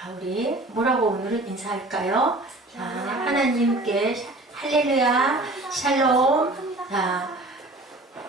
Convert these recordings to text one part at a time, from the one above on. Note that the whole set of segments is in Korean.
자, 우리 뭐라고 오늘은 인사할까요? 자, 하나님께 할렐루야, 샬롬. 자,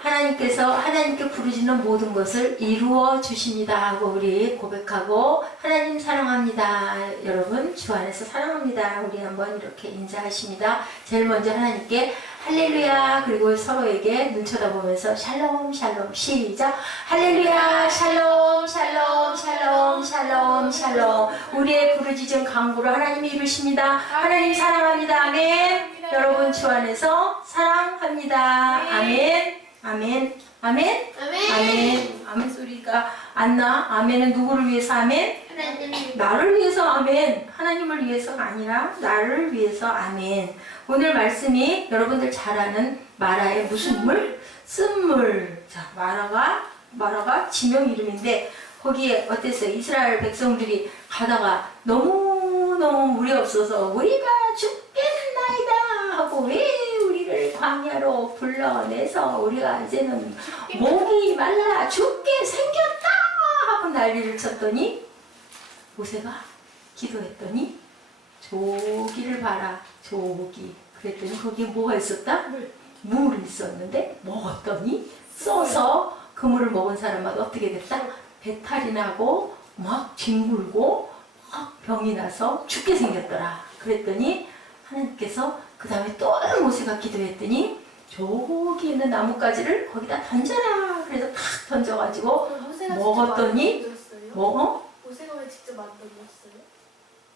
하나님께 부르시는 모든 것을 이루어 주십니다 하고 우리 고백하고, 하나님 사랑합니다. 여러분 주 안에서 사랑합니다. 우리 한번 이렇게 인사하십니다. 제일 먼저 하나님께 할렐루야, 그리고 서로에게 눈 쳐다보면서 샬롬 샬롬. 시작. 할렐루야, 샬롬 샬롬 샬롬 샬롬 샬롬. 우리의 부르짖은 간구를 하나님이 이루십니다. 하나님 사랑합니다. 아멘. 여러분 주 안에서 사랑합니다. 아멘. 아멘. 아멘. 아멘. 아멘. 아멘 소리가 안 나. 아멘은 누구를 위해서 아멘? 하나님. 나를 위해서 아멘. 하나님을 위해서가 아니라 나를 위해서 아멘. 오늘 말씀이 여러분들 잘 아는 마라의 무슨 물? 쓴물. 자, 마라가 지명 이름인데, 거기에 어땠어요? 이스라엘 백성들이 가다가 너무 물이 없어서 우리가 죽겠나이다 하고, 왜 우리를 광야로 불러내서 우리가 이제는 목이 말라 죽게 생겼다 하고 난리를 쳤더니, 모세가 기도했더니 조기를 봐라, 조기. 그랬더니 거기에 뭐가 있었다? 물이 있었는데 먹었더니 써서 그 물을 먹은 사람마다 어떻게 됐다? 배탈이 나고 막 뒹굴고 막 병이 나서 죽게 생겼더라. 그랬더니 하나님께서 그 다음에 또 모세가 기도했더니 저기 있는 나뭇가지를 거기다 던져라. 그래서 탁 던져가지고 먹었더니 모세가 왜 직접 만들었어요?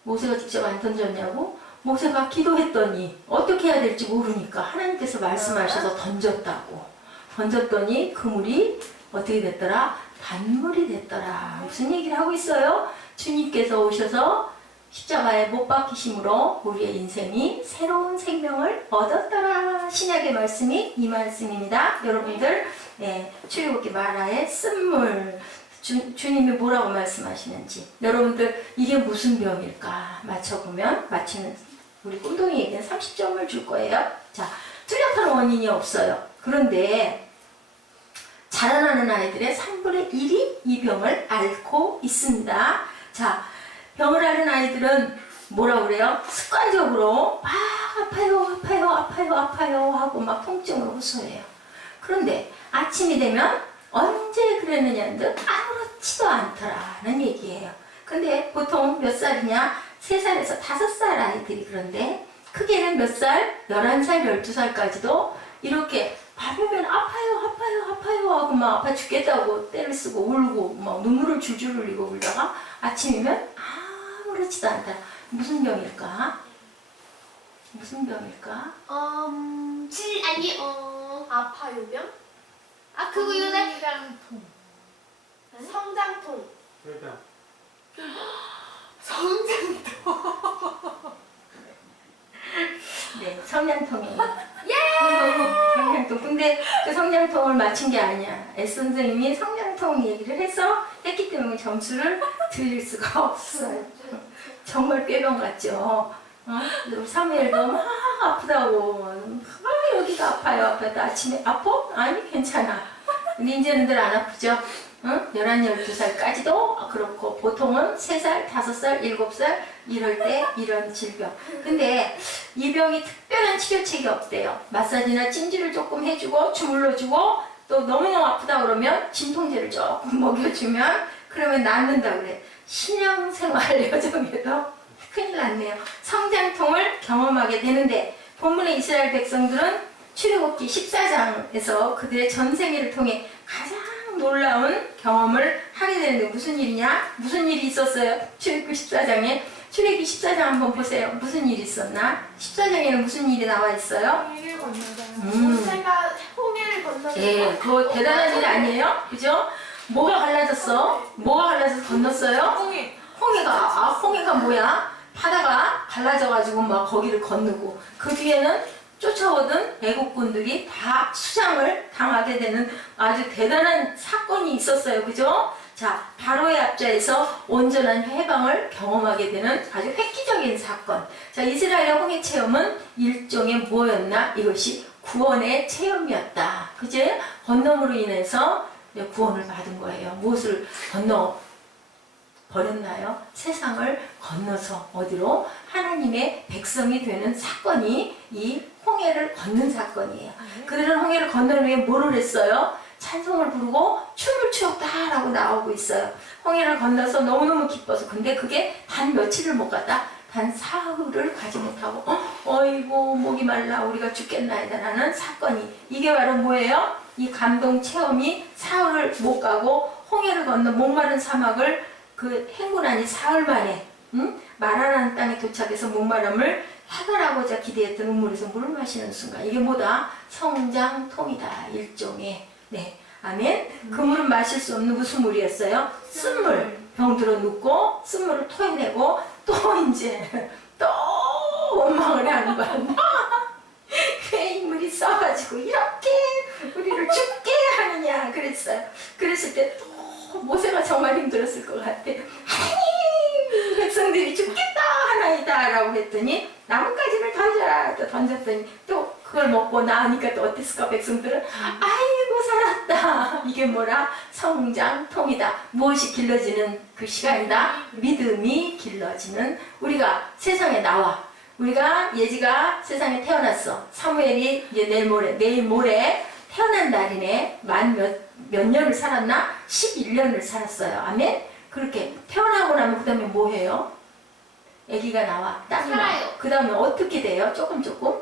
모세가 직접 안 던졌냐고? 모세가 기도했더니 어떻게 해야 될지 모르니까 하나님께서 말씀하셔서 던졌다고. 던졌더니 그 물이 어떻게 됐더라? 단물이 됐더라. 무슨 얘기를 하고 있어요? 주님께서 오셔서 십자가에 못 박히심으로 우리의 인생이 새로운 생명을 얻었더라. 신약의 말씀이 이 말씀입니다. 여러분들, 출애굽기 마라의 쓴물. 주님이 뭐라고 말씀하시는지, 여러분들 이게 무슨 병일까 맞춰보면, 맞히는 우리 꿈동이에게 30점을 줄 거예요. 자, 뚜렷한 원인이 없어요. 그런데 자라나는 아이들의 3분의 1이 이 병을 앓고 있습니다. 자, 병을 앓는 아이들은 뭐라고 그래요? 습관적으로 막 아파요 하고 막 통증을 호소해요. 그런데 아침이 되면 언제 그랬느냐는 듯 아무렇지도 않더라는 얘기예요. 근데 보통 몇 살이냐? 3살에서 5살 아이들이. 그런데 크게는 몇 살? 11살, 12살까지도 이렇게 밟으면 아파요 하고 막 아파 죽겠다고 떼를 쓰고 울고 막 눈물을 줄줄 흘리고 울다가 아침이면 아무렇지도 않다. 무슨 병일까? 무슨 병일까? 아파요병? 그거 이거네. 성장통. 네, 성냥통이에요. 성냥통. 근데 그 성냥통을 맞힌 게 아니야. S 선생님이 성냥통 얘기를 했기 때문에 점수를 드릴 수가 없어요. 정말 꾀병 같죠? 사무엘도 막 아프다고. 여기가 아파요. 아침에 아파? 아니, 괜찮아. 근데 이제는 늘 안 아프죠? 11, 12살까지도 그렇고, 보통은 3살, 5살, 7살 이럴 때 이런 질병. 근데 이 병이 특별한 치료책이 없대요. 마사지나 찜질을 조금 해주고 주물러주고, 또 너무너무 아프다 그러면 진통제를 조금 먹여주면 그러면 낫는다 그래. 신앙생활 여정에도 큰일 났네요. 성장통을 경험하게 되는데, 본문의 이스라엘 백성들은 출애굽기 14장에서 그들의 전생애를 통해 가장 놀라운 경험을 하게 되는데, 무슨 일이냐? 무슨 일이 있었어요? 출애굽기 14장에. 출애굽기 14장 한번 보세요. 무슨 일이 있었나? 14장에는 무슨 일이 나와 있어요? 모세가 홍해를 건너서. 예, 그거 대단한 일 아니에요? 그죠? 뭐가 갈라졌어? 뭐가 갈라져서 건넜어요? 홍해가 뭐야? 바다가 갈라져가지고 막 거기를 건너고, 그 뒤에는 쫓아오던 애국군들이 다 수장을 당하게 되는 아주 대단한 사건이 있었어요. 그죠? 자, 바로의 앞자에서 온전한 해방을 경험하게 되는 아주 획기적인 사건. 자, 이스라엘의 홍해 체험은 일종의 뭐였나? 이것이 구원의 체험이었다. 그제? 건너므로 인해서 구원을 받은 거예요. 무엇을 건너? 버렸나요? 세상을 건너서 어디로? 하나님의 백성이 되는 사건이 이 홍해를 건넌 사건이에요. 그들은 홍해를 건너는 후에 뭐를 했어요? 찬송을 부르고 춤을 추었다라고 나오고 있어요. 홍해를 건너서 너무너무 기뻐서. 근데 그게 단 며칠을 못 갔다. 단 사흘을 가지 못하고 어이구 목이 말라 우리가 죽겠나이다 라는 사건이, 이게 바로 뭐예요? 이 감동 체험이 사흘을 못 가고 홍해를 건너 목마른 사막을 그 행군하니 사흘 만에 마라라는 땅에 도착해서 목마름을 해결하고자 기대했던 우물에서 물을 마시는 순간, 이게 뭐다? 성장통이다. 일종의. 네, 아멘. 그 물은 마실 수 없는 무슨 물이었어요? 쓴물. 병들어 눕고 쓴물을 토해내고 또 이제 또 원망을 하는 거야. 왜 이 물이 써가지고 이렇게 우리를 죽게 하느냐 그랬어요. 그랬을 때 또 모세가 정말 힘들었을 것 같아. 하나님 백성들이 죽겠다 하나이다 라고 했더니 나뭇가지를 던져라. 또 던졌더니 또 그걸 먹고 나으니까 또 어땠을까? 백성들은 아이고 살았다. 이게 뭐라? 성장통이다. 무엇이 길러지는 그 시간이다? 믿음이 길러지는. 우리가 세상에 나와. 우리가 예지가 세상에 태어났어. 사무엘이 이제 내일 모레 태어난 날이네. 몇 년을 살았나? 11년을 살았어요. 아멘? 그렇게 태어나고 나면 그 다음에 뭐 해요? 아기가 나와. 딸이 나와. 그 다음에 어떻게 돼요? 조금 조금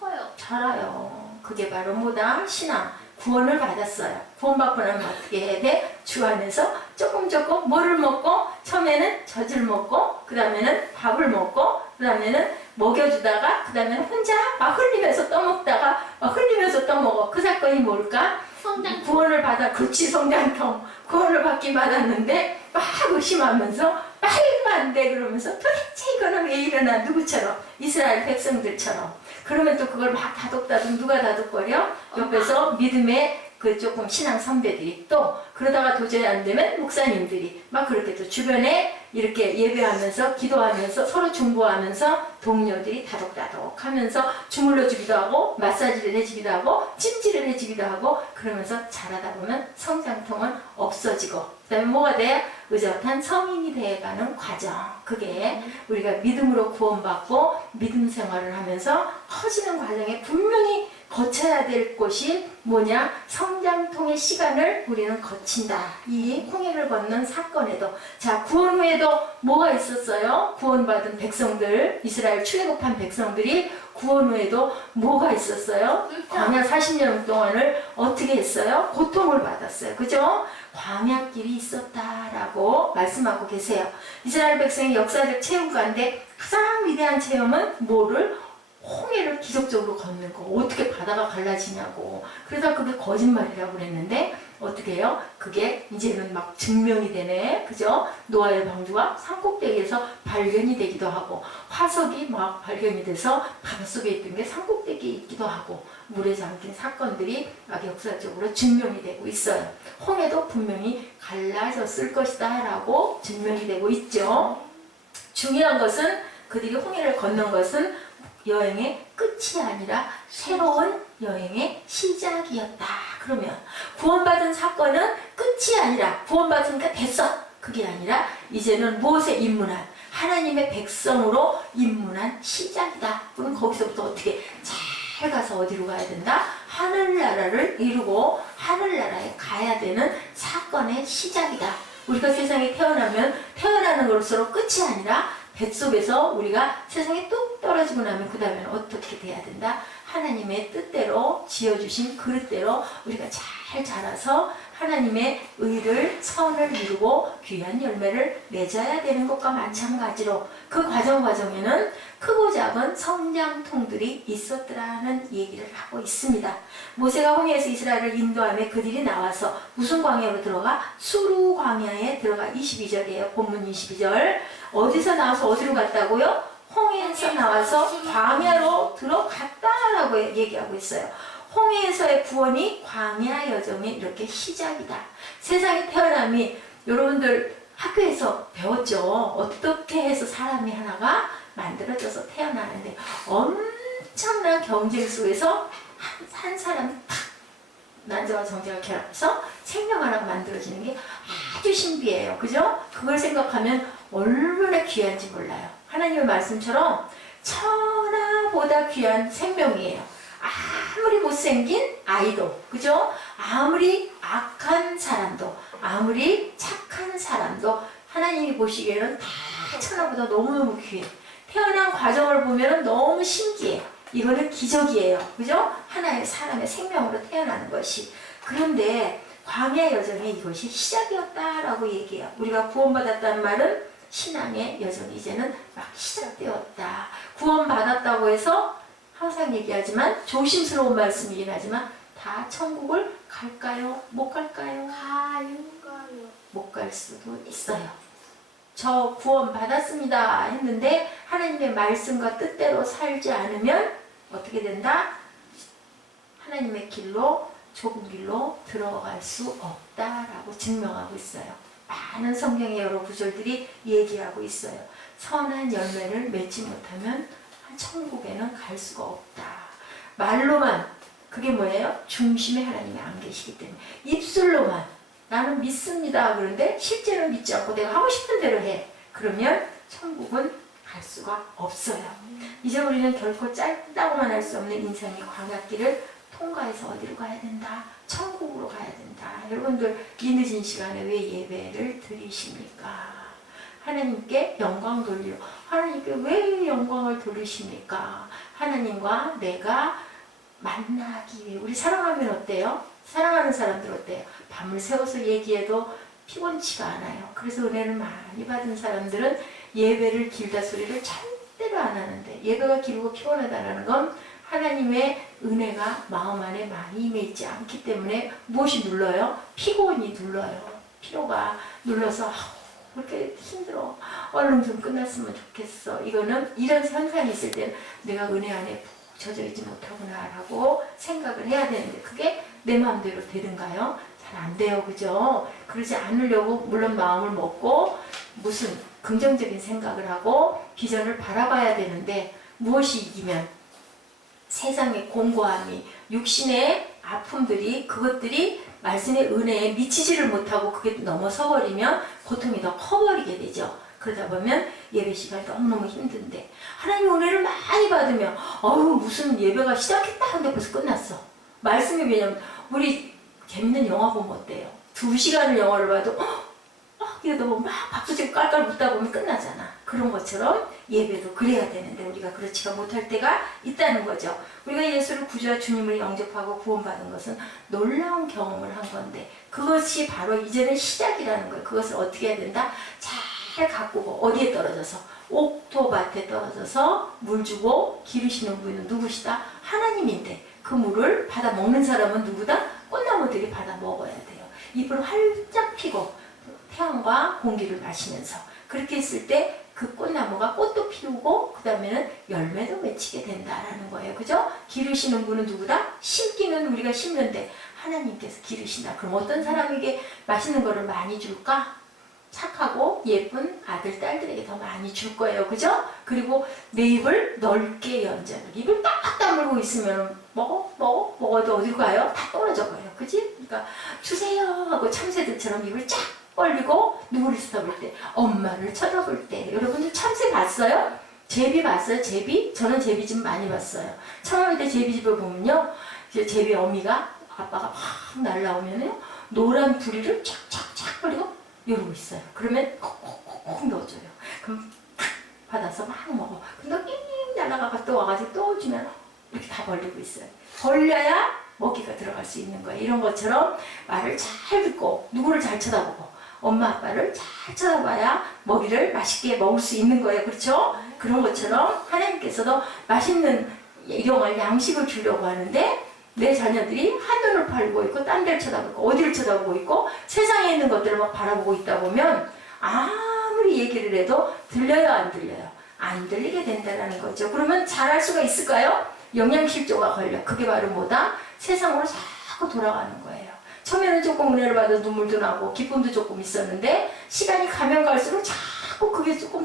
커요. 자라요. 그게 바로 뭐다? 신앙. 구원을 받았어요. 구원받고 나면 어떻게 해야 돼? 주 안에서 조금 뭐를 먹고, 처음에는 젖을 먹고, 그 다음에는 밥을 먹고, 그 다음에는 먹여주다가, 그 다음에는 혼자 막 흘리면서 떠먹다가 막 흘리면서 떠먹어. 그 사건이 뭘까? 성장. 구원을 받아. 그렇지, 성장통. 구원을 받긴 받았는데 막 의심하면서 말도 안 돼 그러면서 도대체 이거는 왜 일어나? 누구처럼? 이스라엘 백성들처럼. 그러면 또 그걸 막 다독다독. 누가 다독거려? 옆에서 믿음의 그 조금 신앙 선배들이, 또 그러다가 도저히 안 되면 목사님들이 막 그렇게 또 주변에 이렇게 예배하면서 기도하면서 서로 중보하면서 동료들이 다독다독 하면서 주물러 주기도 하고 마사지를 해주기도 하고 찜질을 해주기도 하고, 그러면서 자라다 보면 성장통은 없어지고 그 다음에 뭐가 돼요? 의젓한 성인이 되어가는 과정. 그게 우리가 믿음으로 구원받고 믿음 생활을 하면서 커지는 과정에 분명히 거쳐야 될 것이 뭐냐? 성장통의 시간을 우리는 거친다. 이 홍해를 건넌 사건에도. 자, 구원 후에도 뭐가 있었어요? 구원받은 백성들, 이스라엘 출애굽한 백성들이 구원 후에도 뭐가 있었어요? 광야 40년 동안을 어떻게 했어요? 고통을 받았어요. 그죠? 광야길이 있었다라고 말씀하고 계세요. 이스라엘 백성의 역사적 체험 가운데 가장 위대한 체험은 뭐를? 홍해를 기적적으로 걷는 거. 어떻게 바다가 갈라지냐고. 그래서 그게 거짓말이라고 그랬는데 어떻게 해요? 그게 이제는 막 증명이 되네. 그죠? 노아의 방주가 산꼭대기에서 발견이 되기도 하고, 화석이 막 발견이 돼서 바닷속에 있던 게 산꼭대기에 있기도 하고, 물에 잠긴 사건들이 막 역사적으로 증명이 되고 있어요. 홍해도 분명히 갈라졌을 것이다 라고 증명이 되고 있죠. 중요한 것은 그들이 홍해를 건넌 것은 여행의 끝이 아니라 새로운 여행의 시작이었다. 그러면 구원받은 사건은 끝이 아니라, 구원받으니까 됐어, 그게 아니라 이제는 무엇에 입문한? 하나님의 백성으로 입문한 시작이다. 그럼 거기서부터 어떻게 잘 가서 어디로 가야 된다? 하늘나라를 이루고 하늘나라에 가야 되는 사건의 시작이다. 우리가 세상에 태어나면 태어나는 것으로 끝이 아니라 뱃속에서 우리가 세상에 뚝 떨어지고 나면 그 다음에는 어떻게 돼야 된다? 하나님의 뜻대로 지어주신 그릇대로 우리가 잘 자라서 하나님의 의를, 선을 이루고 귀한 열매를 맺어야 되는 것과 마찬가지로 그 과정에는 크고 작은 성장통들이 있었더라는 얘기를 하고 있습니다. 모세가 홍해에서 이스라엘을 인도하며 그들이 나와서 무슨 광야로 들어가? 수루 광야에 들어가. 22절이에요. 본문 22절. 어디서 나와서 어디로 갔다고요? 홍해에서 나와서 광야로 들어갔다라고 얘기하고 있어요. 홍해에서의 구원이 광야 여정의 이렇게 시작이다. 세상에 태어남이, 여러분들 학교에서 배웠죠. 어떻게 해서 사람이 하나가 만들어져서 태어나는데 엄청난 경쟁 속에서 한 사람이 탁 난자와 정제가 결합해서 생명 하나가 만들어지는 게 아주 신비해요. 그죠? 그걸 생각하면 얼마나 귀한지 몰라요. 하나님의 말씀처럼 천하보다 귀한 생명이에요. 아무리 못생긴 아이도, 그죠? 아무리 악한 사람도, 아무리 착한 사람도 하나님이 보시기에는 다 천하보다 너무너무 귀해. 태어난 과정을 보면 너무 신기해. 이거는 기적이에요. 그죠? 하나의 사람의 생명으로 태어나는 것이. 그런데 광야 여정의 이것이 시작이었다라고 얘기해요. 우리가 구원받았다는 말은 신앙의 여정이 이제는 막 시작되었다. 구원받았다고 해서 항상 얘기하지만 조심스러운 말씀이긴 하지만 다 천국을 갈까요? 못 갈까요? 가요. 못 갈 수도 있어요. 저 구원받았습니다 했는데 하나님의 말씀과 뜻대로 살지 않으면 어떻게 된다? 하나님의 길로 좁은 길로 들어갈 수 없다라고 증명하고 있어요. 많은 성경의 여러 구절들이 얘기하고 있어요. 선한 열매를 맺지 못하면 천국에는 갈 수가 없다. 말로만, 그게 뭐예요? 중심에 하나님이 안 계시기 때문에 입술로만 나는 믿습니다 그런데 실제로 믿지 않고 내가 하고 싶은 대로 해. 그러면 천국은 갈 수가 없어요. 이제 우리는 결코 짧다고만 할 수 없는 인생의 광야길을 통과해서 어디로 가야 된다? 천국으로 가야 된다. 여러분들 이 늦은 시간에 왜 예배를 드리십니까? 하나님께 영광 돌리려. 하나님께 왜 영광을 돌리십니까? 하나님과 내가 만나기 위해. 우리 사랑하면 어때요? 사랑하는 사람들 어때요? 밤을 새워서 얘기해도 피곤치가 않아요. 그래서 은혜를 많이 받은 사람들은 예배를 길다 소리를 절대로 안 하는데, 예배가 길고 피곤하다는 건 하나님의 은혜가 마음 안에 많이 임해 있지 않기 때문에 무엇이 눌러요? 피곤이 눌러요. 피로가 눌러서 왜 이렇게 힘들어. 얼른 좀 끝났으면 좋겠어. 이거는 이런 현상이 있을 때는 내가 은혜 안에 푹 젖어 있지 못하구나 라고 생각을 해야 되는데 그게 내 마음대로 되는가요? 잘 안 돼요. 그죠? 그러지 않으려고 물론 마음을 먹고 무슨 긍정적인 생각을 하고 비전을 바라봐야 되는데 무엇이 이기면 세상의 공고함이 육신의 아픔들이 그것들이 말씀의 은혜에 미치지를 못하고 그게 넘어서 버리면 고통이 더 커버리게 되죠. 그러다 보면 예배 시간이 너무너무 힘든데 하나님 은혜를 많이 받으면 무슨 예배가 시작했다 하는데 벌써 끝났어. 말씀이 왜냐면 우리 재밌는 영화 보면 어때요? 2시간을 영화를 봐도 그래도 막 박수치고 깔깔 웃다 보면 끝나잖아. 그런 것처럼 예배도 그래야 되는데 우리가 그렇지가 못할 때가 있다는 거죠. 우리가 예수를 구주와 주님을 영접하고 구원받은 것은 놀라운 경험을 한 건데 그것이 바로 이제는 시작이라는 거예요. 그것을 어떻게 해야 된다? 잘 가꾸고 어디에 떨어져서? 옥토밭에 떨어져서 물 주고 기르시는 분은 누구시다? 하나님인데 그 물을 받아 먹는 사람은 누구다? 꽃나무들이 받아 먹어야 돼요. 잎을 활짝 피고 태양과 공기를 마시면서 그렇게 했을 때 그 꽃나무가 꽃도 피우고 그 다음에는 열매도 맺히게 된다라는 거예요. 그죠? 기르시는 분은 누구다? 심기는 우리가 심는데 하나님께서 기르신다. 그럼 어떤 사람에게 맛있는 거를 많이 줄까? 착하고 예쁜 아들, 딸들에게 더 많이 줄 거예요. 그죠? 그리고 내 입을 넓게 연자를. 입을 딱 다물고 있으면 먹어도 어디로 가요? 다 떨어져 버려요. 그지? 그러니까 주세요 하고 참새들처럼 입을 쫙 벌리고 누구를 쳐다볼 때? 엄마를 쳐다볼 때. 여러분들 참새 봤어요? 제비 봤어요? 제비? 저는 제비집 많이 봤어요. 처음에 때 제비집을 보면요. 이제 제비 어미가 아빠가 막 날라오면요. 노란 부리를 쫙쫙쫙 벌리고 이러고 있어요. 그러면 콕콕콕 넣어줘요. 그럼 받아서 막 먹어. 근데 삥 날아가가 또 와가지고 또 주면 이렇게 다 벌리고 있어요. 벌려야 먹이가 들어갈 수 있는 거예요. 이런 것처럼 말을 잘 듣고 누구를 잘 쳐다보고 엄마 아빠를 잘 쳐다봐야 먹이를 맛있게 먹을 수 있는 거예요. 그렇죠? 그런 것처럼 하나님께서도 맛있는 일용할 양식을 주려고 하는데 내 자녀들이 한눈을 팔고 있고 딴 데를 쳐다보고 어디를 쳐다보고 있고 세상에 있는 것들을 막 바라보고 있다 보면 아무리 얘기를 해도 들려요 안 들려요? 안 들리게 된다는 거죠. 그러면 잘할 수가 있을까요? 영양실조가 걸려. 그게 바로 뭐다? 세상으로 자꾸 돌아가는 거예요. 처음에는 조금 은혜를 받아 눈물도 나고 기쁨도 조금 있었는데 시간이 가면 갈수록 자꾸 그게 조금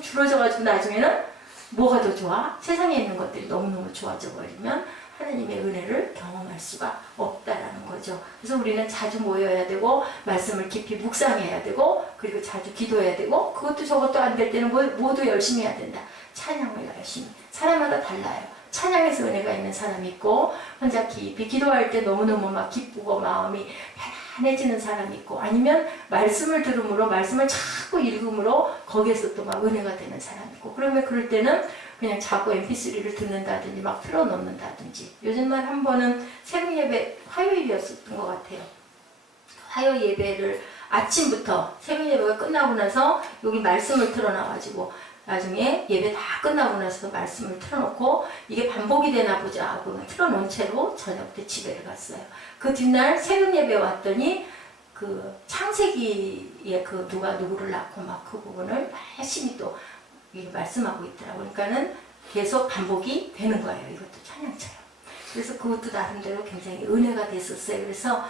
줄어져가지고 나중에는 뭐가 더 좋아? 세상에 있는 것들이 너무너무 좋아져 버리면 하나님의 은혜를 경험할 수가 없다라는 거죠. 그래서 우리는 자주 모여야 되고 말씀을 깊이 묵상해야 되고 그리고 자주 기도해야 되고 그것도 저것도 안 될 때는 모두 열심히 해야 된다. 찬양을 열심히. 사람마다 달라요. 찬양에서 은혜가 있는 사람이 있고 혼자 깊이 기도할 때 너무너무 막 기쁘고 마음이 편안해지는 사람이 있고 아니면 말씀을 들음으로 말씀을 자꾸 읽음으로 거기에서 또 막 은혜가 되는 사람이 있고 그러면 그럴 때는 그냥 자꾸 mp3를 듣는다든지 막 틀어놓는다든지 요즘 날 한 번은 새벽 예배 화요일이었던 것 같아요. 화요 예배를 아침부터 새벽 예배가 끝나고 나서 여기 말씀을 틀어놔가지고 나중에 예배 다 끝나고 나서 말씀을 틀어놓고 이게 반복이 되나 보자 하고 틀어놓은 채로 저녁 때 집에 갔어요. 그 뒷날 새벽 예배 왔더니 그 창세기에 그 누가 누구를 낳고 막 그 부분을 열심히 또 말씀하고 있더라고요. 그러니까는 계속 반복이 되는 거예요. 이것도 찬양처럼. 그래서 그것도 나름대로 굉장히 은혜가 됐었어요. 그래서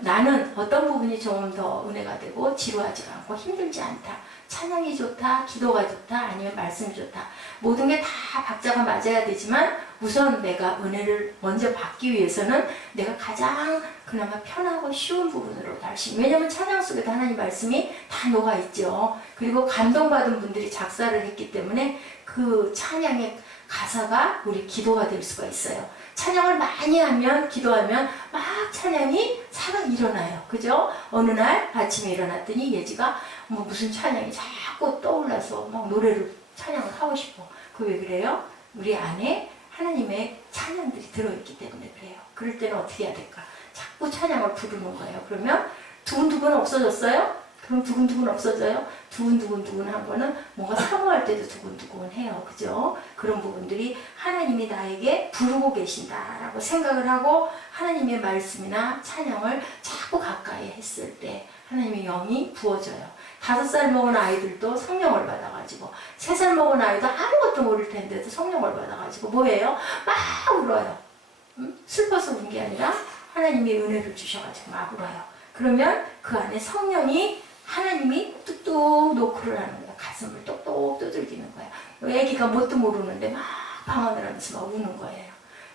나는 어떤 부분이 좀 더 은혜가 되고 지루하지가 않고 힘들지 않다. 찬양이 좋다, 기도가 좋다, 아니면 말씀이 좋다. 모든 게 다 박자가 맞아야 되지만 우선 내가 은혜를 먼저 받기 위해서는 내가 가장 그나마 편하고 쉬운 부분으로 다시 왜냐하면 찬양 속에도 하나님 말씀이 다 녹아있죠. 그리고 감동받은 분들이 작사를 했기 때문에 그 찬양의 가사가 우리 기도가 될 수가 있어요. 찬양을 많이 하면 기도하면 막 찬양이 살아 일어나요. 그죠? 어느 날 아침에 일어났더니 예지가 뭐 무슨 찬양이 자꾸 떠올라서 막 노래를 찬양을 하고 싶어. 그 왜 그래요? 우리 안에 하나님의 찬양들이 들어있기 때문에 그래요. 그럴 때는 어떻게 해야 될까? 자꾸 찬양을 부르는 거예요. 그러면 두근두근 없어졌어요? 그럼 두근두근 없어져요? 두근두근 한 거는 뭔가 사모할 때도 두근두근 해요. 그죠? 그런 부분들이 하나님이 나에게 부르고 계신다라고 생각을 하고 하나님의 말씀이나 찬양을 자꾸 가까이 했을 때 하나님의 영이 부어져요. 5살 먹은 아이들도 성령을 받아가지고 3살 먹은 아이도 아무것도 모를 텐데도 성령을 받아가지고 뭐예요? 막 울어요. 슬퍼서 운 게 아니라 하나님의 은혜를 주셔가지고 막 울어요. 그러면 그 안에 성령이 하나님이 뚝뚝 노크를 하는 거야. 가슴을 똑똑 두들기는 거야. 애기가 뭣도 모르는데 막 방언을 하면서 막 우는 거예요.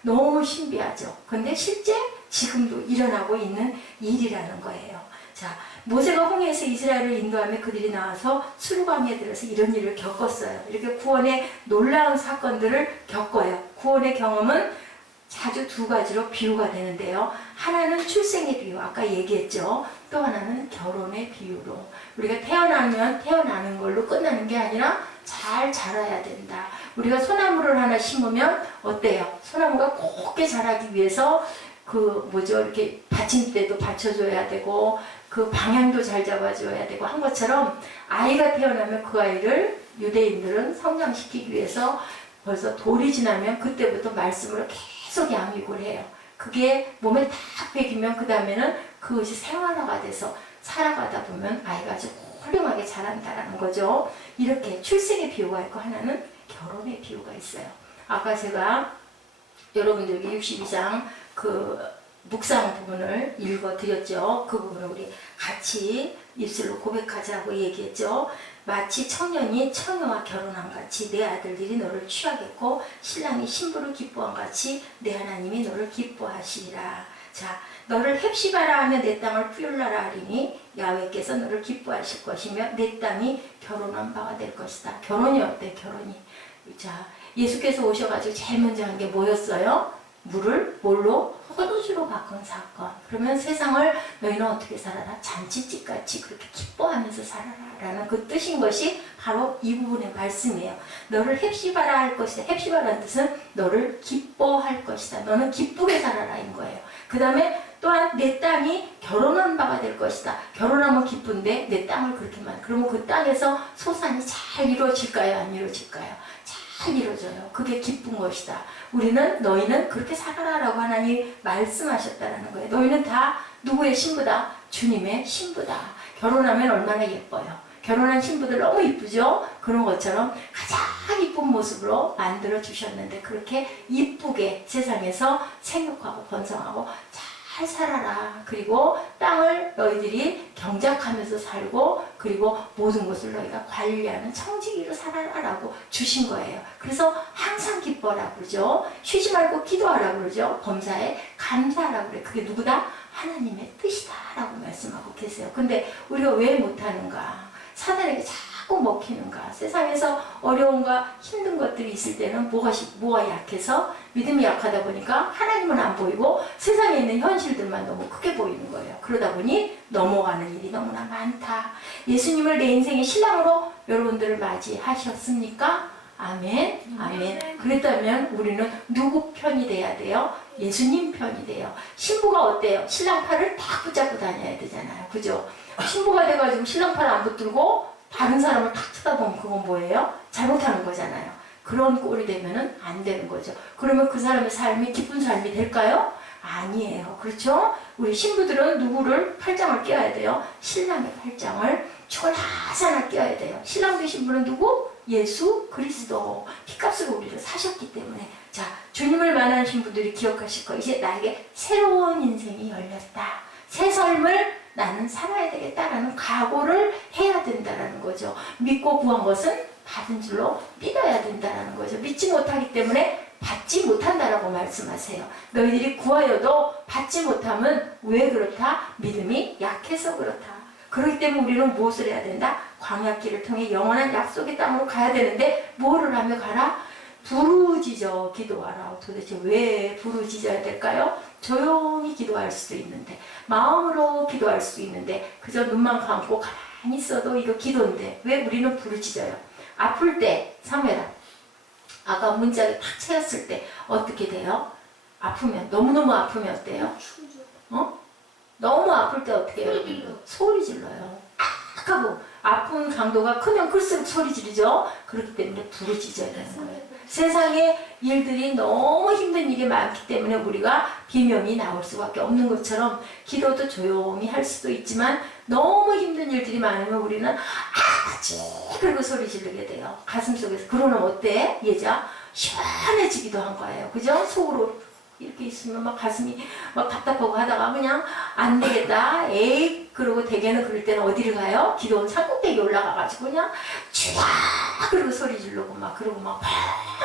너무 신비하죠. 근데 실제 지금도 일어나고 있는 일이라는 거예요. 자, 모세가 홍해에서 이스라엘을 인도하며 그들이 나와서 수르강에 들어서 이런 일을 겪었어요. 이렇게 구원의 놀라운 사건들을 겪어요. 구원의 경험은 자주 2가지로 비유가 되는데요. 하나는 출생의 비유, 아까 얘기했죠. 또 하나는 결혼의 비유로. 우리가 태어나면 태어나는 걸로 끝나는 게 아니라 잘 자라야 된다. 우리가 소나무를 하나 심으면 어때요? 소나무가 곱게 자라기 위해서 이렇게 받침대도 받쳐줘야 되고 그 방향도 잘 잡아줘야 되고 한 것처럼 아이가 태어나면 그 아이를 유대인들은 성장시키기 위해서 벌써 돌이 지나면 그때부터 말씀을 계속 양육을 해요. 그게 몸에 딱 배기면 그 다음에는 그것이 생활화가 돼서 살아가다 보면 아이가 아주 훌륭하게 자란다라는 거죠. 이렇게 출생의 비유가 있고 하나는 결혼의 비유가 있어요. 아까 제가 여러분들에게 62장 그 묵상 부분을 읽어드렸죠. 그 부분을 우리 같이 입술로 고백하자고 얘기했죠. 마치 청년이 처녀와 결혼한 같이 내 아들들이 너를 취하겠고 신랑이 신부를 기뻐한 같이 내 하나님이 너를 기뻐하시리라. 자, 너를 헵시바라 하며 내 땅을 푸율라라 하리니 야훼께서 너를 기뻐하실 것이며 내 땅이 결혼한 바가 될 것이다. 결혼이 어때? 결혼이. 자, 예수께서 오셔가지고 제일 먼저 한 게 뭐였어요? 물을 뭘로? 포도주로 바꾼 사건. 그러면 세상을 너희는 어떻게 살아라? 잔치집같이 그렇게 기뻐하면서 살아라 라는 그 뜻인 것이 바로 이 부분의 말씀이에요. 너를 헵시바라 할 것이다. 헵시바라는 뜻은 너를 기뻐할 것이다. 너는 기쁘게 살아라 인 거예요. 그 다음에 또한 내 땅이 결혼한 바가 될 것이다. 결혼하면 기쁜데 내 땅을 그렇게 그러면 그 땅에서 소산이 잘 이루어질까요? 안 이루어질까요? 잘 이루어져요. 그게 기쁜 것이다. 너희는 그렇게 살아라라고 하나님 말씀하셨다라는 거예요. 너희는 다 누구의 신부다? 주님의 신부다. 결혼하면 얼마나 예뻐요. 결혼한 신부들 너무 이쁘죠? 그런 것처럼 가장 이쁜 모습으로 만들어 주셨는데 그렇게 이쁘게 세상에서 생육하고 번성하고 잘 살아라. 그리고 땅을 너희들이 경작하면서 살고 그리고 모든 것을 너희가 관리하는 청지기로 살아라라고 주신 거예요. 그래서 항상 기뻐라 그러죠. 쉬지 말고 기도하라 그러죠. 범사에 감사하라 그래. 그게 누구다? 하나님의 뜻이다라고 말씀하고 계세요. 근데 우리가 왜 못하는가? 사단에게 자꾸 먹히는가? 세상에서 어려움과 힘든 것들이 있을 때는 뭐가 약해서 믿음이 약하다 보니까 하나님은 안 보이고 세상에 있는 현실들만 너무 크게 보이는 거예요. 그러다 보니 넘어가는 일이 너무나 많다. 예수님을 내 인생의 신랑으로 여러분들을 맞이하셨습니까? 아멘. 아멘. 그랬다면 우리는 누구 편이 돼야 돼요? 예수님 편이 돼요. 신부가 어때요? 신랑 팔을 딱 붙잡고 다녀야 되잖아요. 그죠? 신부가 돼가지고 신랑 팔을 안 붙들고 다른 사람을 탁 쳐다보면 그건 뭐예요? 잘못하는 거잖아요. 그런 꼴이 되면은 안 되는 거죠. 그러면 그 사람의 삶이 기쁜 삶이 될까요? 아니에요. 그렇죠? 우리 신부들은 누구를 팔짱을 껴야 돼요? 신랑의 팔짱을 축을 하나 껴야 돼요. 신랑 되신 분은 누구? 예수 그리스도. 피값으로 우리를 사셨기 때문에. 자, 주님을 만나신 분들이 기억하실 거예요. 이제 나에게 새로운 인생이 열렸다. 새 삶을 나는 살아야 되겠다라는 각오를 해야 된다라는 거죠. 믿고 구한 것은 받은 줄로 믿어야 된다라는 거죠. 믿지 못하기 때문에 받지 못한다라고 말씀하세요. 너희들이 구하여도 받지 못하면 왜 그렇다? 믿음이 약해서 그렇다. 그렇기 때문에 우리는 무엇을 해야 된다? 광야길을 통해 영원한 약속의 땅으로 가야 되는데 뭐를 하며 가라? 부르짖어 기도하라. 도대체 왜 부르짖어야 될까요? 조용히 기도할 수도 있는데 마음으로 기도할 수 있는데 그저 눈만 감고 가만히 있어도 이거 기도인데 왜 우리는 부르짖어요? 아플 때 사무엘아, 아까 문짝에 탁 채였을 때 어떻게 돼요? 아프면 너무너무 아프면 어때요? 너무 아플 때 어떻게 해요? 소리 질러요. 악 하고 아픈 강도가 크면 클수록 소리 지르죠. 그렇기 때문에 부르짖어야 되는 거예요. 세상에 일들이 너무 힘든 일이 많기 때문에 우리가 비명이 나올 수밖에 없는 것처럼 기도도 조용히 할 수도 있지만 너무 힘든 일들이 많으면 우리는 아지 그리고 소리 지르게 돼요. 가슴속에서. 그러면 어때? 얘자 시원해지기도 한 거예요. 그죠? 속으로 이렇게 있으면 막 가슴이 막 답답하고 하다가 그냥 안 되겠다. 에이 그러고 대개는 그럴 때는 어디를 가요? 기도원 산꼭대기 올라가가지고 그냥 쥐야 그러고 소리 지르고 막 그러고 막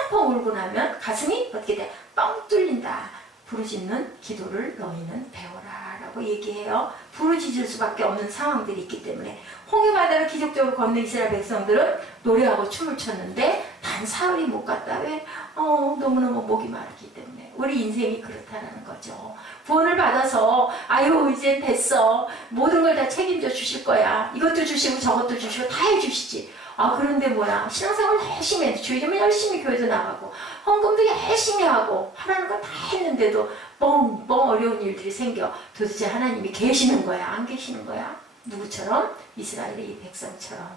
펑펑 울고 나면 가슴이 어떻게 돼? 뻥 뚫린다. 부르짖는 기도를 너희는 배워라 라고 얘기해요. 부르짖을 수밖에 없는 상황들이 있기 때문에 홍해바다를 기적적으로 건넨 이스라엘 백성들은 노래하고 춤을 췄는데 단 사흘이 못 갔다. 왜? 너무너무 목이 마르기 때문에. 우리 인생이 그렇다는 거죠. 구원을 받아서 아유 이제 됐어. 모든 걸 다 책임져 주실 거야. 이것도 주시고 저것도 주시고 다 해주시지. 그런데 뭐야, 신앙생활 열심히 해도 주일이면 열심히 교회도 나가고 헌금도 열심히 하고 하라는 거 다 했는데도 뻥뻥 어려운 일들이 생겨. 도대체 하나님이 계시는 거야 안 계시는 거야? 누구처럼? 이스라엘의 이 백성처럼.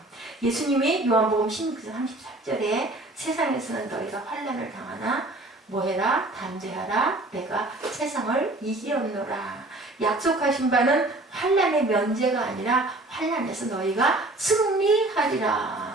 예수님이 요한복음 16장 33절에 세상에서는 너희가 환난을 당하나 뭐해라? 담대하라. 내가 세상을 이기었노라. 약속하신 바는 환난의 면제가 아니라 환난에서 너희가 승리하리라.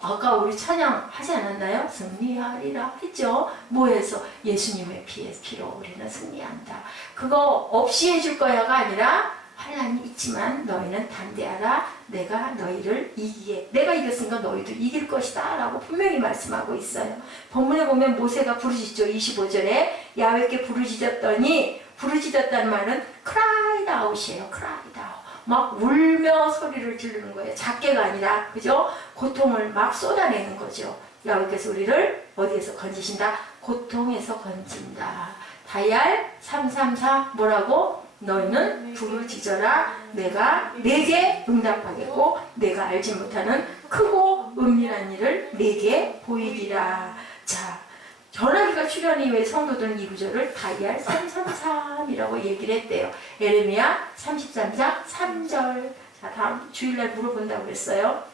아까 우리 찬양 하지 않았나요? 승리하리라 했죠. 뭐해서? 예수님의 피로 우리는 승리한다. 그거 없이 해줄 거야가 아니라 환난이 있지만 너희는 담대하라. 내가 너희를 이기게. 내가 이겼으니까 너희도 이길 것이다 라고 분명히 말씀하고 있어요. 본문에 보면 모세가 부르짖죠. 25절에 야훼께 부르짖었더니, 부르짖었다는 말은 cry out이에요. cry out. 막 울며 소리를 지르는 거예요. 작게가 아니라, 그죠? 고통을 막 쏟아내는 거죠. 야훼께서 우리를 어디에서 건지신다? 고통에서 건진다. 다이알 334 뭐라고? 너희는 부르짖어라. 내가 내게 응답하겠고 내가 알지 못하는 크고 은밀한 일을 내게 보이리라. 자, 전화기가 출현 이후에 성도들은 이 구절을 다이알 333이라고 얘기를 했대요. 에레미야 33장 3절. 자, 다음 주일날 물어본다고 그랬어요.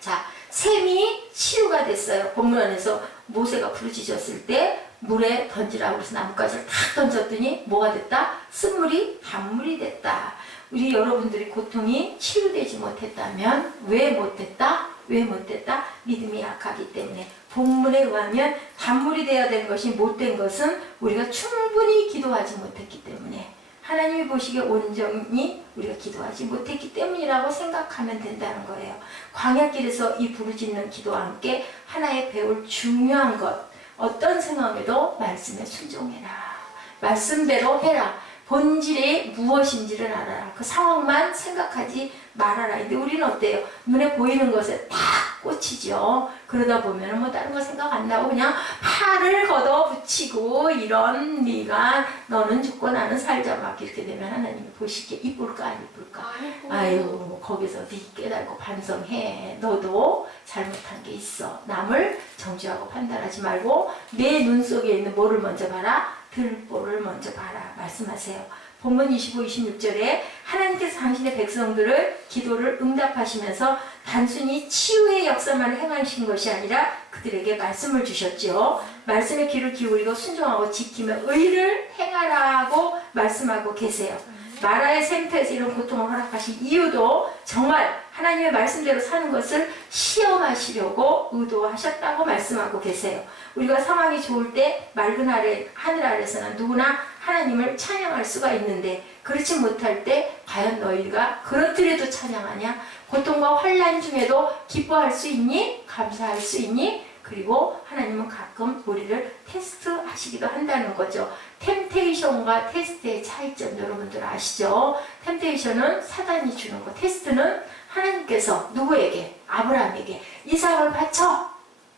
자, 샘이 치유가 됐어요. 본문 안에서 모세가 부르짖었을 때 물에 던지라고 해서 나뭇가지를 탁 던졌더니 뭐가 됐다? 쓴물이 단물이 됐다. 우리 여러분들이 고통이 치유되지 못했다면 왜 못됐다? 왜 못됐다? 믿음이 약하기 때문에. 본문에 의하면 단물이 되어야 되는 것이 못된 것은 우리가 충분히 기도하지 못했기 때문에. 하나님이 보시기에 온전히 우리가 기도하지 못했기 때문이라고 생각하면 된다는 거예요. 광야길에서 이 부르짖는 기도와 함께 하나의 배울 중요한 것, 어떤 상황에도 말씀에 순종해라. 말씀대로 해라. 본질이 무엇인지를 알아라. 그 상황만 생각하지 말아라. 근데 우리는 어때요? 눈에 보이는 것에 딱 꽂히죠. 그러다 보면 뭐 다른 거 생각 안 나고 그냥 팔을 걷어붙이고 이런 네가 너는 죽고 나는 살자 막 이렇게 되면 하나님이 보시기에 이쁠까 안 이쁠까? 아유 거기서 네 깨달고 반성해. 너도 잘못한 게 있어. 남을 정죄하고 판단하지 말고 내 눈 속에 있는 뭐를 먼저 봐라? 들보를 먼저 봐라 말씀하세요. 본문 25, 26절에 하나님께서 당신의 백성들을 기도를 응답하시면서 단순히 치유의 역사만 행하신 것이 아니라 그들에게 말씀을 주셨죠. 말씀에 귀를 기울이고 순종하고 지키며 의를 행하라고 말씀하고 계세요. 마라의 생태에서 이런 고통을 허락하신 이유도 정말 하나님의 말씀대로 사는 것을 시험하시려고 의도하셨다고 말씀하고 계세요. 우리가 상황이 좋을 때 맑은 하늘 아래서는 누구나 하나님을 찬양할 수가 있는데 그렇지 못할 때 과연 너희가 그렇더라도 찬양하냐? 고통과 환난 중에도 기뻐할 수 있니? 감사할 수 있니? 그리고 하나님은 가끔 우리를 테스트하시기도 한다는 거죠. 템테이션과 테스트의 차이점 여러분들 아시죠? 템테이션은 사단이 주는 거, 테스트는 하나님께서 누구에게? 아브라함에게 이삭을 바쳐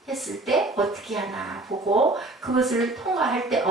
했을 때 어떻게 하나 보고 그것을 통과할 때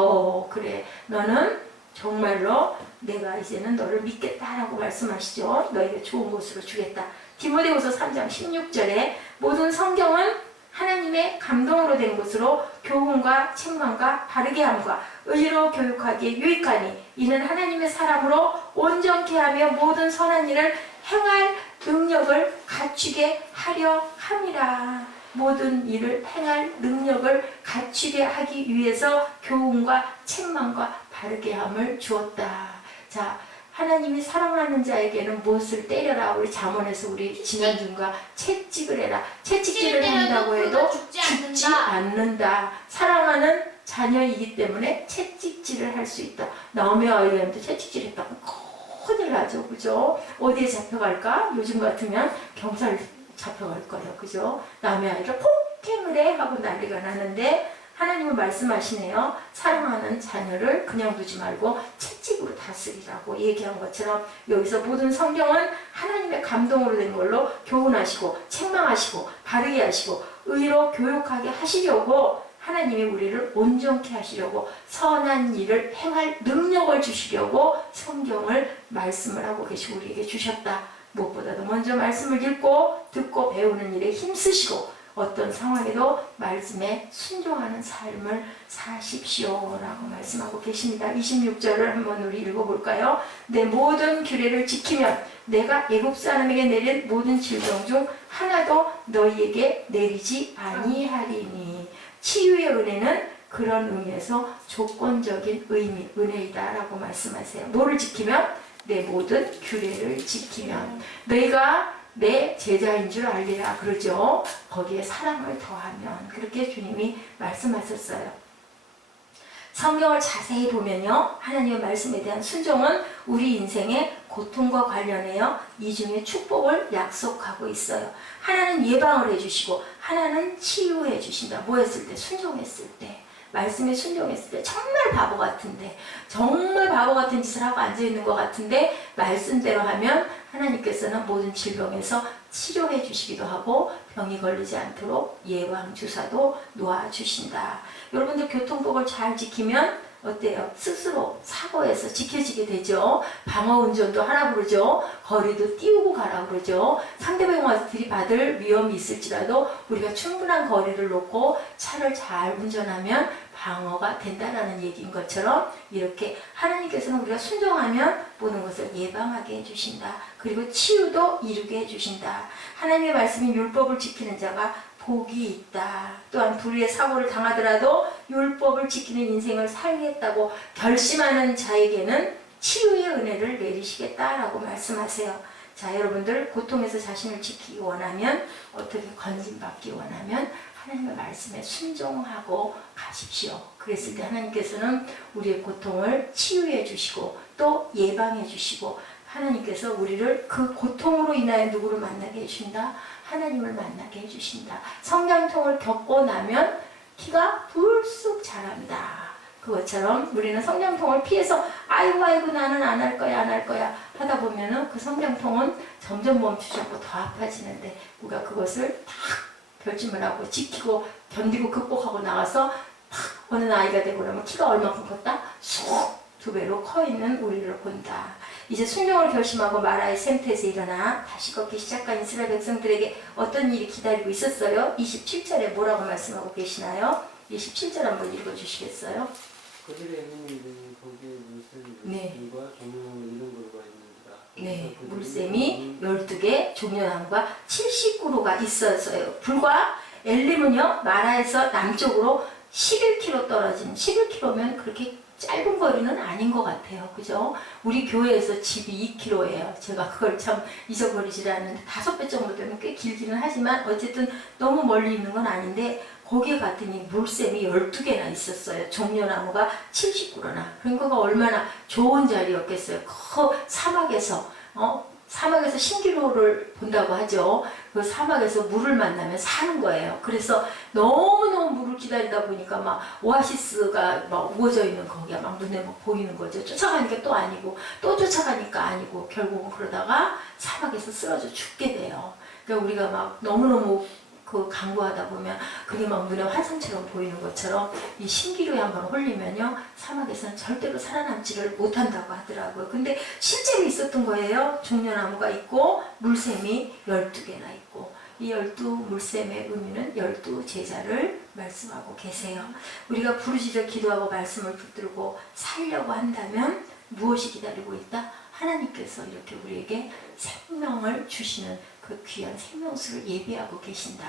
그래 너는 정말로 내가 이제는 너를 믿겠다라고 말씀하시죠. 너에게 좋은 곳으로 주겠다. 디모데후서 3장 16절에 모든 성경은 하나님의 감동으로 된 것으로 교훈과 책망과 바르게 함과 의로 교육하기에 유익하니 이는 하나님의 사람으로 온전케 하며 모든 선한 일을 행할 능력을 갖추게 하려 함이라. 모든 일을 행할 능력을 갖추게 하기 위해서 교훈과 책망과 바르게 함을 주었다. 자, 하나님이 사랑하는 자에게는 무엇을 때려라. 우리 잠언에서 우리 지난주인가 채찍을 해라. 채찍질을 한다고 해도 죽지 않는다. 사랑하는 자녀이기 때문에 채찍질을 할 수 있다. 나오미 아이한테 채찍질 했다고 큰일 나죠. 그죠? 어디에 잡혀갈까? 요즘 같으면 경찰 잡혀갈 거예요. 그죠? 남의 아이를 폭행을 해 하고 난리가 나는데 하나님은 말씀하시네요. 사랑하는 자녀를 그냥 두지 말고 채찍으로 다스리라고 얘기한 것처럼 여기서 모든 성경은 하나님의 감동으로 된 걸로 교훈하시고 책망하시고 바르게 하시고 의로 교육하게 하시려고 하나님이 우리를 온전케 하시려고 선한 일을 행할 능력을 주시려고 성경을 말씀을 하고 계시고 우리에게 주셨다. 무엇보다도 먼저 말씀을 읽고 듣고 배우는 일에 힘쓰시고 어떤 상황에도 말씀에 순종하는 삶을 사십시오라고 말씀하고 계십니다. 26절을 한번 우리 읽어볼까요? 내 모든 규례를 지키면 내가 애굽 사람에게 내린 모든 질병 중 하나도 너희에게 내리지 아니하리니. 치유의 은혜는 그런 의미에서 조건적인 의미, 은혜이다 라고 말씀하세요. 뭐를 지키면? 내 모든 규례를 지키면 너희가 내 제자인 줄 알리라 그러죠. 거기에 사랑을 더하면 그렇게 주님이 말씀하셨어요. 성경을 자세히 보면요. 하나님의 말씀에 대한 순종은 우리 인생의 고통과 관련해요. 이중의 축복을 약속하고 있어요. 하나는 예방을 해주시고 하나는 치유해 주신다. 뭐 했을 때? 순종했을 때. 말씀에 순종했을 때 정말 바보 같은데 정말 바보 같은 짓을 하고 앉아있는 것 같은데 말씀대로 하면 하나님께서는 모든 질병에서 치료해 주시기도 하고 병이 걸리지 않도록 예방 주사도 놓아주신다. 여러분들 교통법을 잘 지키면 어때요? 스스로 사고에서 지켜지게 되죠. 방어운전도 하라 그러죠. 거리도 띄우고 가라 그러죠. 상대방이 와서 들이받을 위험이 있을지라도 우리가 충분한 거리를 놓고 차를 잘 운전하면 방어가 된다라는 얘기인 것처럼 이렇게 하나님께서는 우리가 순종하면 모든 것을 예방하게 해주신다. 그리고 치유도 이루게 해주신다. 하나님의 말씀인 율법을 지키는 자가 복이 있다. 또한 불의의 사고를 당하더라도 율법을 지키는 인생을 살겠다고 결심하는 자에게는 치유의 은혜를 내리시겠다라고 말씀하세요. 자, 여러분들 고통에서 자신을 지키기 원하면 어떻게 건진받기 원하면 하나님의 말씀에 순종하고 가십시오. 그랬을 때 하나님께서는 우리의 고통을 치유해 주시고 또 예방해 주시고 하나님께서 우리를 그 고통으로 인하여 누구를 만나게 해주신다? 하나님을 만나게 해주신다. 성장통을 겪고 나면 키가 불쑥 자란다. 그것처럼 우리는 성장통을 피해서 아이고 나는 안 할 거야 하다 보면은 그 성장통은 점점 멈추지 않고 더 아파지는데 우리가 그것을 탁 결심을 하고 지키고 견디고 극복하고 나가서 탁 어느 나이가 되고 그러면 키가 얼마큼 컸다? 쑥 2배로 커 있는 우리를 본다. 이제 순종을 결심하고 마라의 생태에서 일어나 다시 걷기 시작한 이스라엘 백성들에게 어떤 일이 기다리고 있었어요? 27절에 뭐라고 말씀하고 계시나요? 27절 한번 읽어주시겠어요? 그들의 행위는 거기에 물샘과 네. 종려나무 이런 거가 있는다. 네, 물샘이 12개, 종려나무가 70그루가 있었어요. 불과 엘림은요, 마라에서 남쪽으로 11km 떨어진, 11km면 그렇게 짧은 거리는 아닌 것 같아요. 그죠? 우리 교회에서 집이 2km예요. 제가 그걸 참 잊어버리질 않는데 5배 정도 되면 꽤 길기는 하지만 어쨌든 너무 멀리 있는 건 아닌데 거기에 갔더니 물샘이 12개나 있었어요. 종려나무가 70그루나. 그러니까 얼마나 좋은 자리였겠어요. 그 사막에서 사막에서 신기루를 본다고 하죠. 그 사막에서 물을 만나면 사는 거예요. 그래서 너무너무 물을 기다리다 보니까 막 오아시스가 막 우거져 있는 거기가 막 눈에 막 보이는 거죠. 쫓아가니까 또 아니고 또 쫓아가니까 아니고 결국은 그러다가 사막에서 쓰러져 죽게 돼요. 그러니까 우리가 막 너무너무 그 강구하다 보면 그게 막 눈에 환상처럼 보이는 것처럼 이 신기루에 한번 홀리면요 사막에서는 절대로 살아남지를 못한다고 하더라고요. 근데 실제로 있었던 거예요. 종려나무가 있고 물샘이 12개나 있고 이 12물샘의 의미는 12제자를 말씀하고 계세요. 우리가 부르짖어 기도하고 말씀을 붙들고 살려고 한다면 무엇이 기다리고 있다? 하나님께서 이렇게 우리에게 생명을 주시는 그 귀한 생명수를 예비하고 계신다.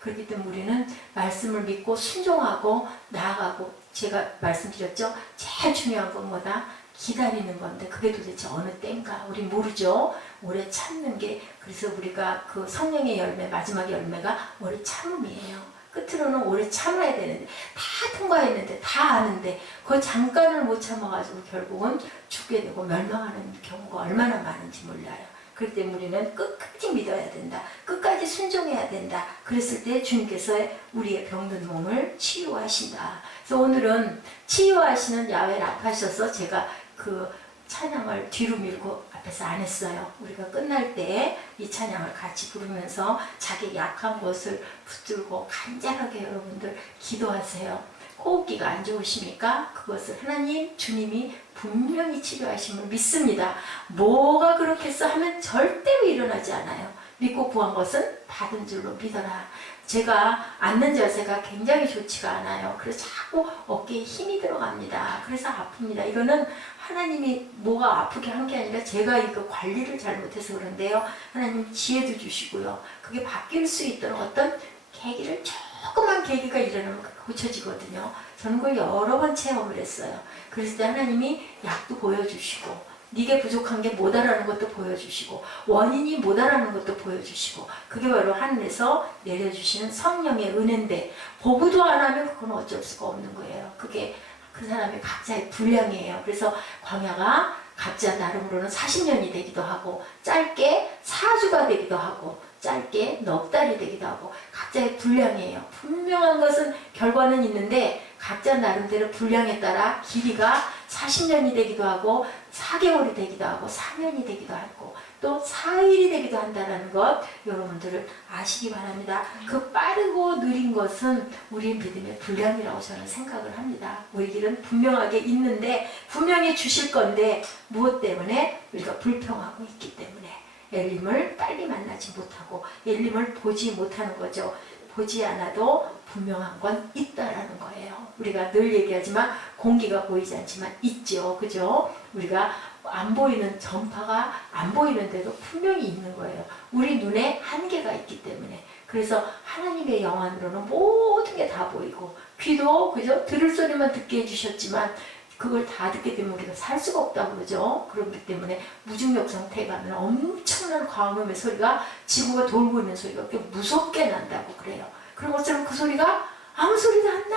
그렇기 때문에 우리는 말씀을 믿고 순종하고 나아가고 제가 말씀드렸죠. 제일 중요한 건 뭐다? 기다리는 건데 그게 도대체 어느 때인가? 우리 모르죠. 오래 참는 게 그래서 우리가 그 성령의 열매 마지막 열매가 오래 참음이에요. 끝으로는 오래 참아야 되는데 다 통과했는데 다 아는데 그 잠깐을 못 참아가지고 결국은 죽게 되고 멸망하는 경우가 얼마나 많은지 몰라요. 그렇기 때문에 우리는 끝까지 믿어야 된다. 끝까지 순종해야 된다. 그랬을 때 주님께서 우리의 병든 몸을 치유하신다. 그래서 오늘은 치유하시는 야훼를 아파하셔서 제가 그 찬양을 뒤로 밀고 앞에서 안 했어요. 우리가 끝날 때 이 찬양을 같이 부르면서 자기 약한 곳을 붙들고 간절하게 여러분들 기도하세요. 호흡기가 안 좋으십니까? 그것을 하나님, 주님이 분명히 치료하심을 믿습니다. 뭐가 그렇겠어 하면 절대로 일어나지 않아요. 믿고 구한 것은 받은 줄로 믿어라. 제가 앉는 자세가 굉장히 좋지가 않아요. 그래서 자꾸 어깨에 힘이 들어갑니다. 그래서 아픕니다. 이거는 하나님이 뭐가 아프게 한 게 아니라 제가 이거 관리를 잘못해서 그런데요. 하나님 지혜도 주시고요. 그게 바뀔 수 있도록 어떤 계기를 조그만 계기가 일어나면 고쳐지거든요. 저는 그걸 여러 번 체험을 했어요. 그랬을 때 하나님이 약도 보여주시고 네게 부족한 게 뭐다라는 것도 보여주시고 원인이 뭐다라는 것도 보여주시고 그게 바로 하늘에서 내려주시는 성령의 은혜인데 보고도 안 하면 그건 어쩔 수가 없는 거예요. 그게 그 사람의 각자의 분량이에요. 그래서 광야가 각자 나름으로는 40년이 되기도 하고 짧게 4주가 되기도 하고 짧게 넉 달이 되기도 하고 각자의 분량이에요. 분명한 것은 결과는 있는데 각자 나름대로 분량에 따라 길이가 40년이 되기도 하고 4개월이 되기도 하고 4년이 되기도 하고 또 4일이 되기도 한다는 것 여러분들을 아시기 바랍니다. 그 빠르고 느린 것은 우리의 믿음의 분량이라고 저는 생각을 합니다. 우리 길은 분명하게 있는데 분명히 주실 건데 무엇 때문에? 우리가 불평하고 있기 때문에 엘림을 빨리 만나지 못하고 엘림을 보지 못하는 거죠. 보지 않아도 분명한 건 있다라는 거예요. 우리가 늘 얘기하지만 공기가 보이지 않지만 있죠. 그죠? 우리가 안 보이는 전파가 안 보이는데도 분명히 있는 거예요. 우리 눈에 한계가 있기 때문에. 그래서 하나님의 영안으로는 모든 게 다 보이고 귀도 그죠? 들을 소리만 듣게 해주셨지만 그걸 다 듣게 되면 우리가 살 수가 없다고 그러죠. 그렇기 때문에 무중력 상태에 가면 엄청난 광음의 소리가 지구가 돌고 있는 소리가 꽤 무섭게 난다고 그래요. 그런 것처럼 그 소리가 아무 소리도 안 나.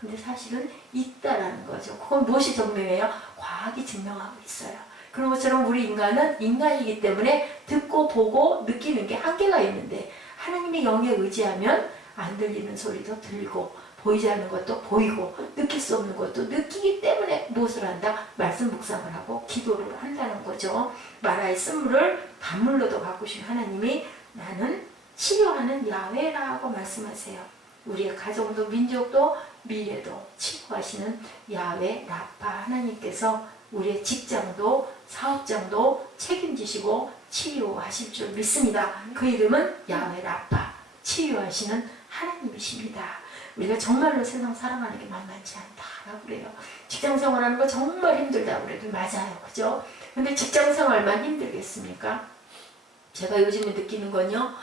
근데 사실은 있다라는 거죠. 그건 무엇이 증명해요? 과학이 증명하고 있어요. 그런 것처럼 우리 인간은 인간이기 때문에 듣고 보고 느끼는 게 한계가 있는데 하나님의 영에 의지하면 안 들리는 소리도 들리고 보이지 않는 것도 보이고 느낄 수 없는 것도 느끼기 때문에 무엇을 한다? 말씀 묵상을 하고 기도를 한다는 거죠. 마라의 쓴물을 단물로도 바꾸신 하나님이 나는 치료하는 야훼라고 말씀하세요. 우리의 가정도 민족도 미래도 치료하시는 야훼 라파 하나님께서 우리의 직장도 사업장도 책임지시고 치료하실 줄 믿습니다. 그 이름은 야훼 라파, 치유하시는 하나님이십니다. 우리가 정말로 세상 살아가는 게 만만치 않다라고 그래요. 직장 생활하는 거 정말 힘들다고 그래도 맞아요. 그죠? 근데 직장 생활만 힘들겠습니까? 제가 요즘에 느끼는 건요.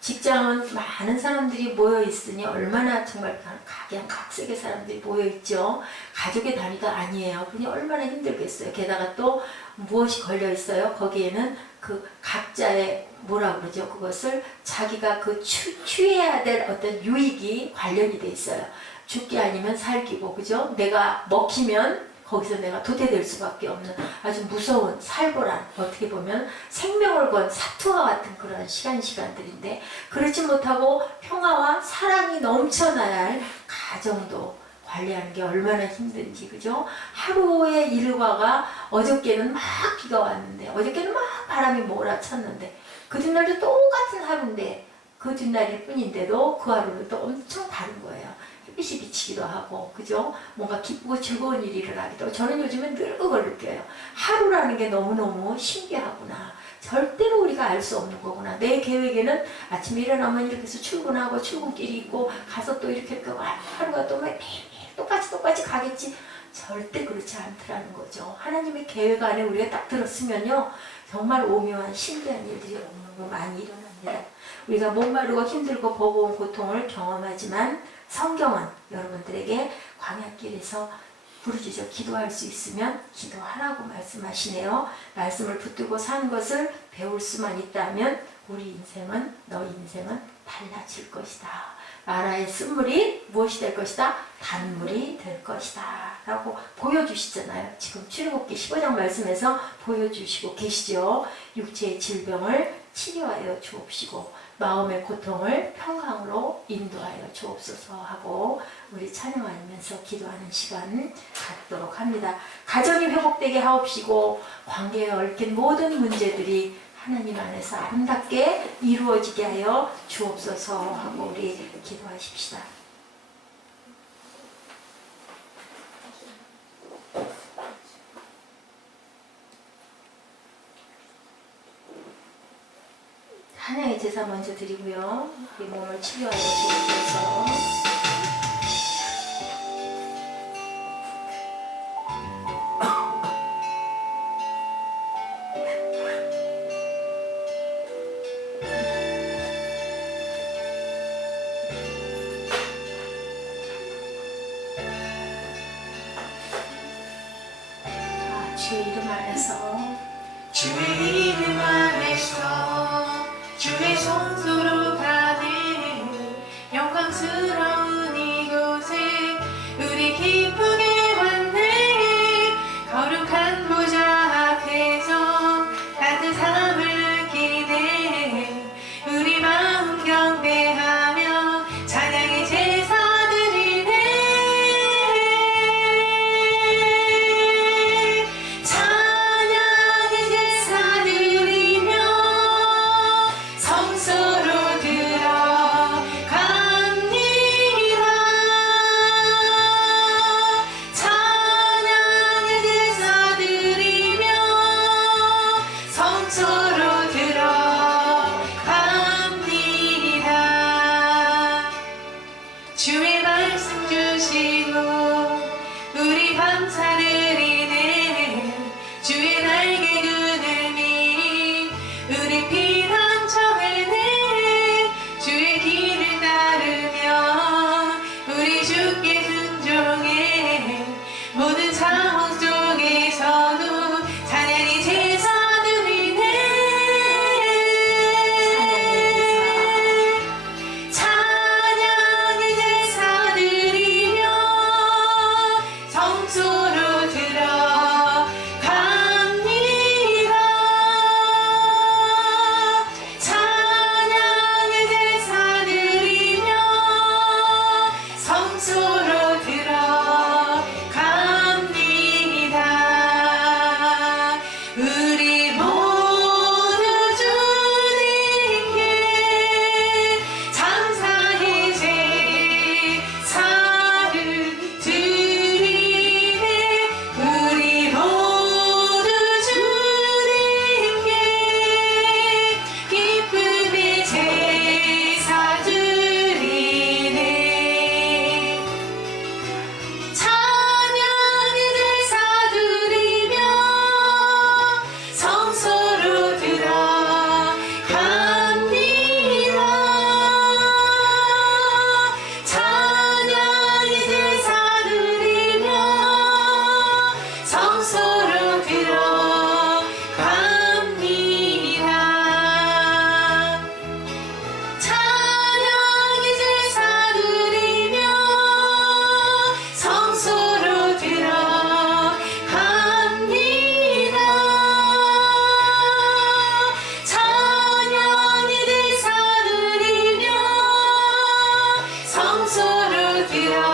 직장은 많은 사람들이 모여 있으니 얼마나 정말 각양각색의 사람들이 모여 있죠. 가족의 단위도 아니에요. 그니 얼마나 힘들겠어요. 게다가 또 무엇이 걸려 있어요? 거기에는 그 각자의 뭐라 그러죠? 그것을 자기가 그 취해야 될 어떤 유익이 관련이 돼 있어요. 죽기 아니면 살기고, 그죠? 내가 먹히면 거기서 내가 도태될 수밖에 없는 아주 무서운 살벌한, 어떻게 보면 생명을 건 사투와 같은 그런 시간들인데, 그렇지 못하고 평화와 사랑이 넘쳐나야 할 가정도 관리하는 게 얼마나 힘든지, 그죠? 하루의 일과가 어저께는 막 비가 왔는데, 어저께는 막 바람이 몰아쳤는데, 그 뒷날도 똑같은 하루인데, 그 뒷날일 뿐인데도 그 하루는 또 엄청 다른 거예요. 햇빛이 비치기도 하고, 그죠? 뭔가 기쁘고 즐거운 일이 일어나기도 하고. 저는 요즘엔 늘 그걸 느껴요. 하루라는 게 너무너무 신기하구나. 절대로 우리가 알 수 없는 거구나. 내 계획에는 아침에 일어나면 이렇게 해서 출근하고 출근길이 있고 가서 또 이렇게 하루가 또 매일 똑같이 가겠지. 절대 그렇지 않더라는 거죠. 하나님의 계획 안에 우리가 딱 들었으면요. 정말 오묘한 신기한 일들이 너무 많이 일어납니다. 우리가 목마르고 힘들고 버거운 고통을 경험하지만 성경은 여러분들에게 광야길에서 부르짖어 기도할 수 있으면 기도하라고 말씀하시네요. 말씀을 붙들고 사는 것을 배울 수만 있다면 우리 인생은, 너 인생은 달라질 것이다. 마라의 쓴물이 무엇이 될 것이다? 단물이 될 것이다 라고 보여주시잖아요. 지금 출애굽기 15장 말씀에서 보여주시고 계시죠. 육체의 질병을 치료하여 주옵시고 마음의 고통을 평강으로 인도하여 주옵소서 하고 우리 찬양하면서 기도하는 시간 갖도록 합니다. 가정이 회복되게 하옵시고 관계에 얽힌 모든 문제들이 하나님 안에서 아름답게 이루어지게 하여 주옵소서 하고 우리 기도하십시다. 하나의 제사 먼저 드리고요. 우리 몸을 치료하여 주옵소서. 주의 이름 안에서 주의 이름 안에서 주의 손수로 가는 영광스러운 이곳에 우리 기쁘게 왔네. 거룩한 보좌 앞에서 따뜻함을 느끼네. 우리 마음 경배하며 찬양의 제사 드리네. 찬양의 제사 드리며 성소로 들어갑니다. 찬양의 제사 드리며 성소로 들어갑니다. 주의 말씀 주시고 우리 감사드리네. 주의 날개 그늘이 우리 피난 처해네. 주의 길을 따르며 우리 주께 순종해. 모든 상황 속에서도 찬양의 제사 드리네. 찬양의 제사 드리며 이런